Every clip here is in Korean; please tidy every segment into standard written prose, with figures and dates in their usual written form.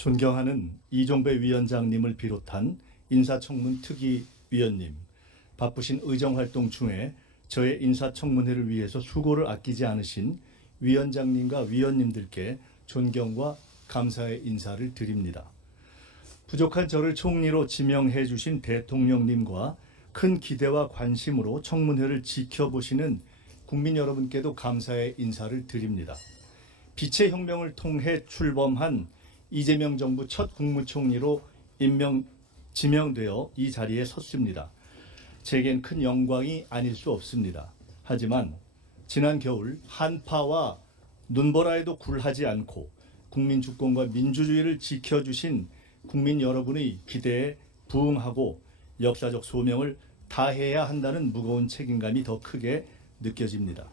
존경하는 이종배 위원장님을 비롯한 인사청문 특위위원님, 바쁘신 의정활동 중에 저의 인사청문회를 위해서 수고를 아끼지 않으신 위원장님과 위원님들께 존경과 감사의 인사를 드립니다. 부족한 저를 총리로 지명해 주신 대통령님과 큰 기대와 관심으로 청문회를 지켜보시는 국민 여러분께도 감사의 인사를 드립니다. 빛의 혁명을 통해 출범한 이재명 정부 첫 국무총리로 지명되어 이 자리에 섰습니다. 제겐 큰 영광이 아닐 수 없습니다. 하지만 지난 겨울 한파와 눈보라에도 굴하지 않고 국민 주권과 민주주의를 지켜주신 국민 여러분의 기대에 부응하고 역사적 소명을 다해야 한다는 무거운 책임감이 더 크게 느껴집니다.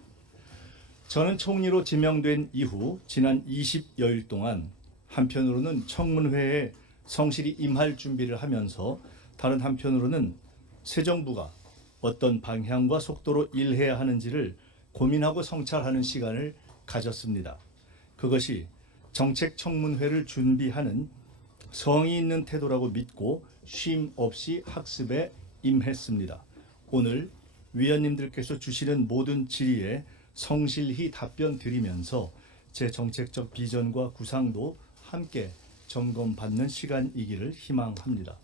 저는 총리로 지명된 이후 지난 20여일 동안 한편으로는 청문회에 성실히 임할 준비를 하면서 다른 한편으로는 새 정부가 어떤 방향과 속도로 일해야 하는지를 고민하고 성찰하는 시간을 가졌습니다. 그것이 정책 청문회를 준비하는 성의 있는 태도라고 믿고 쉼 없이 학습에 임했습니다. 오늘 위원님들께서 주시는 모든 질의에 성실히 답변 드리면서 제 정책적 비전과 구상도 함께 점검받는 시간이기를 희망합니다.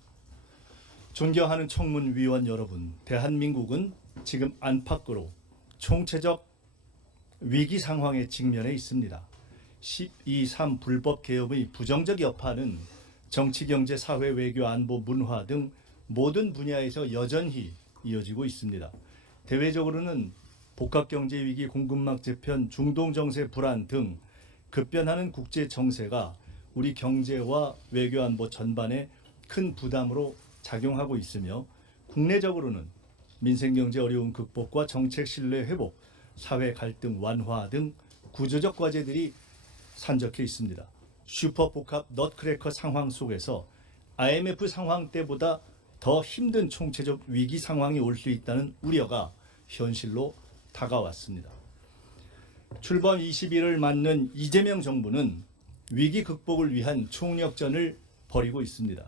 존경하는 청문위원 여러분, 대한민국은 지금 안팎으로 총체적 위기 상황에 직면해 있습니다. 12.3 불법 개혁의 부정적 여파는 정치, 경제, 사회, 외교, 안보, 문화 등 모든 분야에서 여전히 이어지고 있습니다. 대외적으로는 복합경제 위기, 공급망 재편, 중동 정세 불안 등 급변하는 국제 정세가 우리 경제와 외교 안보 전반에 큰 부담으로 작용하고 있으며, 국내적으로는 민생 경제 어려움 극복과 정책 신뢰 회복, 사회 갈등 완화 등 구조적 과제들이 산적해 있습니다. 슈퍼 복합 넛크래커 상황 속에서 IMF 상황 때보다 더 힘든 총체적 위기 상황이 올 수 있다는 우려가 현실로 다가왔습니다. 출범 20일을 맞는 이재명 정부는 위기 극복을 위한 총력전을 벌이고 있습니다.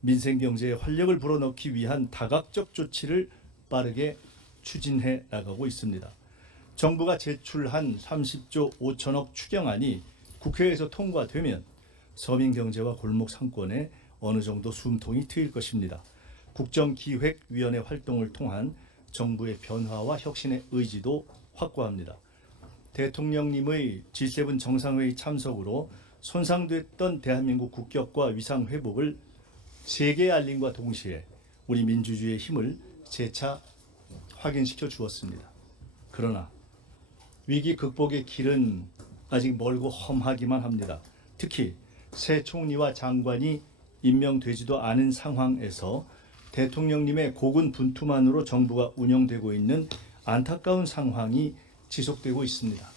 민생 경제에 활력을 불어넣기 위한 다각적 조치를 빠르게 추진해 나가고 있습니다. 정부가 제출한 30조 5천억 추경안이 국회에서 통과되면 서민 경제와 골목 상권에 어느 정도 숨통이 트일 것입니다. 국정기획위원회 활동을 통한 정부의 변화와 혁신의 의지도 확고합니다. 대통령님의 G7 정상회의 참석으로 손상됐던 대한민국 국격과 위상 회복을 세계에 알림과 동시에 우리 민주주의의 힘을 재차 확인시켜 주었습니다. 그러나 위기 극복의 길은 아직 멀고 험하기만 합니다. 특히 새 총리와 장관이 임명되지도 않은 상황에서 대통령님의 고군분투만으로 정부가 운영되고 있는 안타까운 상황이 지속되고 있습니다.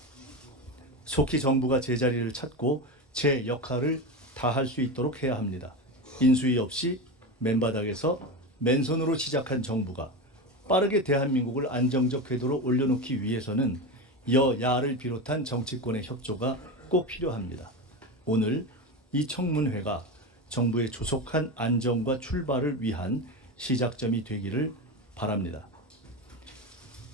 속히 정부가 제자리를 찾고 제 역할을 다할 수 있도록 해야 합니다. 인수위 없이 맨바닥에서 맨손으로 시작한 정부가 빠르게 대한민국을 안정적 궤도로 올려놓기 위해서는 여야를 비롯한 정치권의 협조가 꼭 필요합니다. 오늘 이 청문회가 정부의 조속한 안정과 출발을 위한 시작점이 되기를 바랍니다.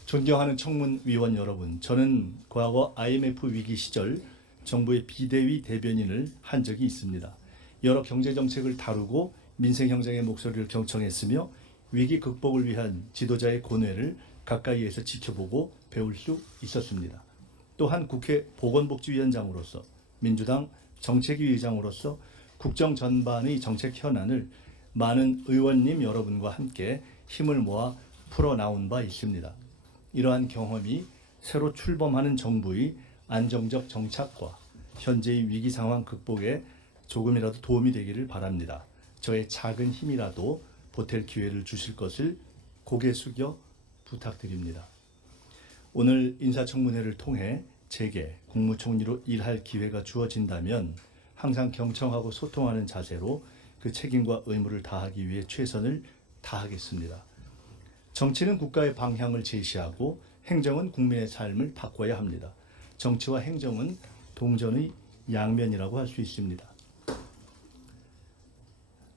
존경하는 청문위원 여러분, 저는 과거 IMF 위기 시절 정부의 비대위 대변인을 한 적이 있습니다. 여러 경제정책을 다루고 민생 형성의 목소리를 경청했으며 위기 극복을 위한 지도자의 고뇌를 가까이에서 지켜보고 배울 수 있었습니다. 또한 국회 보건복지위원장으로서 민주당 정책위 의장으로서 국정 전반의 정책 현안을 많은 의원님 여러분과 함께 힘을 모아 풀어나온 바 있습니다. 이러한 경험이 새로 출범하는 정부의 안정적 정착과 현재의 위기 상황 극복에 조금이라도 도움이 되기를 바랍니다. 저의 작은 힘이라도 보탤 기회를 주실 것을 고개 숙여 부탁드립니다. 오늘 인사청문회를 통해 제게 국무총리로 일할 기회가 주어진다면 항상 경청하고 소통하는 자세로 그 책임과 의무를 다하기 위해 최선을 다하겠습니다. 정치는 국가의 방향을 제시하고 행정은 국민의 삶을 바꿔야 합니다. 정치와 행정은 동전의 양면이라고 할 수 있습니다.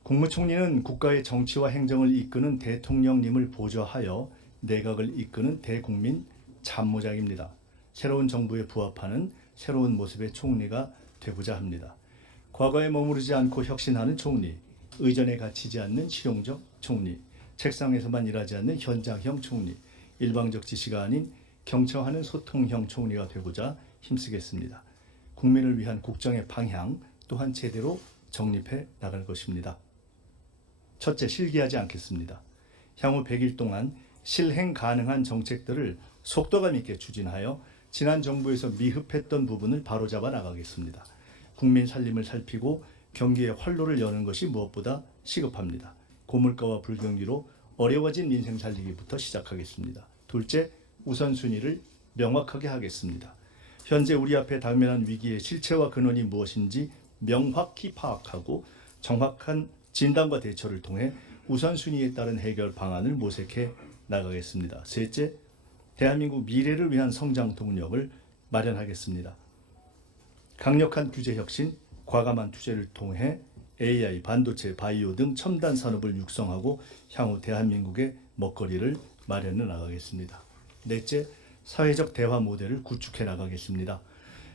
국무총리는 국가의 정치와 행정을 이끄는 대통령님을 보좌하여 내각을 이끄는 대국민 참모장입니다. 새로운 정부에 부합하는 새로운 모습의 총리가 되고자 합니다. 과거에 머무르지 않고 혁신하는 총리, 의전에 갇히지 않는 실용적 총리, 책상에서만 일하지 않는 현장형 총리, 일방적 지시가 아닌 경청하는 소통형 총리가 되고자 힘쓰겠습니다. 국민을 위한 국정의 방향 또한 제대로 정립해 나갈 것입니다. 첫째, 실기하지 않겠습니다. 향후 100일 동안 실행 가능한 정책들을 속도감 있게 추진하여 지난 정부에서 미흡했던 부분을 바로잡아 나가겠습니다. 국민 살림을 살피고 경기의 활로를 여는 것이 무엇보다 시급합니다. 고물가와 불경기로 어려워진 민생 살리기부터 시작하겠습니다. 둘째, 우선순위를 명확하게 하겠습니다. 현재 우리 앞에 당면한 위기의 실체와 근원이 무엇인지 명확히 파악하고 정확한 진단과 대처를 통해 우선순위에 따른 해결 방안을 모색해 나가겠습니다. 셋째, 대한민국 미래를 위한 성장 동력을 마련하겠습니다. 강력한 규제 혁신, 과감한 투자를 통해 AI, 반도체, 바이오 등 첨단 산업을 육성하고 향후 대한민국의 먹거리를 마련해 나가겠습니다. 넷째, 사회적 대화 모델을 구축해 나가겠습니다.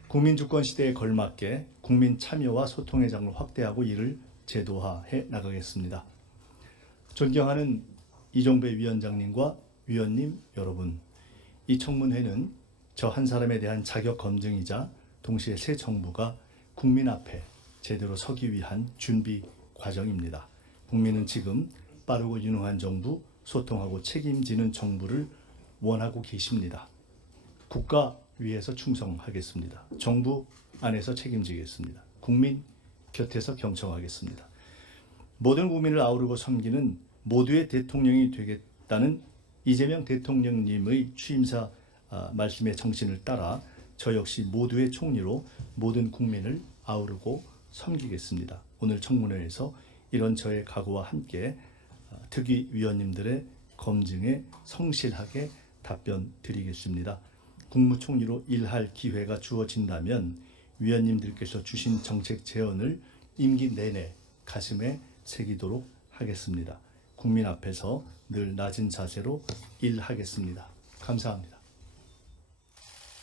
국민 주권 시대에 걸맞게 국민 참여와 소통의 장을 확대하고 이를 제도화해 나가겠습니다. 존경하는 이종배 위원장님과 위원님 여러분, 이 청문회는 저 한 사람에 대한 자격 검증이자 동시에 새 정부가 국민 앞에 제대로 서기 위한 준비 과정입니다. 국민은 지금 빠르고 유능한 정부, 소통하고 책임지는 정부를 원하고 계십니다. 국가 위에서 충성하겠습니다. 정부 안에서 책임지겠습니다. 국민 곁에서 경청하겠습니다. 모든 국민을 아우르고 섬기는 모두의 대통령이 되겠다는 이재명 대통령님의 취임사 말씀의 정신을 따라 저 역시 모두의 총리로 모든 국민을 아우르고 섬기겠습니다. 오늘 청문회에서 이런 저의 각오와 함께 특위 위원님들의 검증에 성실하게 답변 드리겠습니다. 국무총리로 일할 기회가 주어진다면 위원님들께서 주신 정책 제언을 임기 내내 가슴에 새기도록 하겠습니다. 국민 앞에서 늘 낮은 자세로 일하겠습니다. 감사합니다.